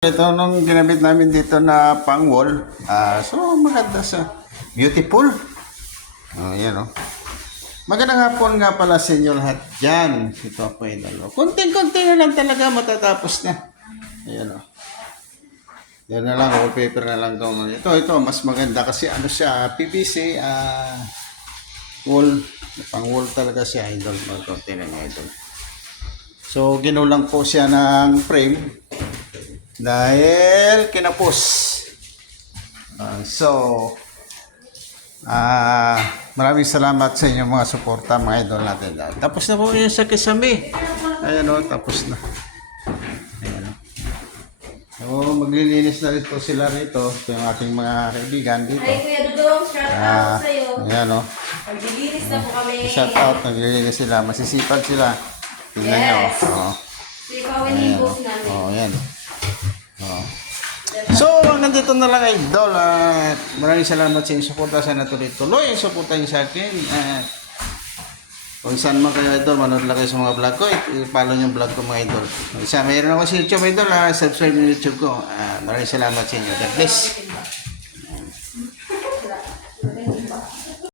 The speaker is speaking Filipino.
Ito nung ginamit namin dito na pang wall. So maganda sa beautiful. Yan Magandang hapon nga pala sa inyo lahat dyan. Ito po yung dalawa. Kunting-kunti na lang talaga matatapos na. Ayan Yan na lang, wallpaper na lang daw. Ito, mas maganda kasi ano siya, PVC, wall. Pang wall talaga siya, idol. Kunti na yung idol. So, ginulang po siya ng frame. Dahil kinapos. Maraming salamat sa inyong mga suporta, mga idol natin. Tapos na po yung sa Kisame. Ayan tapos na. Ayan maglilinis na rin po sila rito. Ito yung ating mga kaibigan dito. Ay, Kuya Dudong, shout out sa'yo. Ayan Maglilinis na po kami. Shout out, naglilinis sila. Masisipag sila. Tingnan nyo. Sipawin yung book namin. Ayan. So, nandito na lang idol. Maraming salamat sa inyong suporta. Sana tuloy-tuloy ang suporta niyo sa akin. Kung saan man kayo idol, manood lang kayo sa mga vlog ko. I-follow niyo yung vlog ko mga idol. Mayroon ako sa YouTube idol. Subscribe yung YouTube ko. Maraming salamat sa inyo. God bless.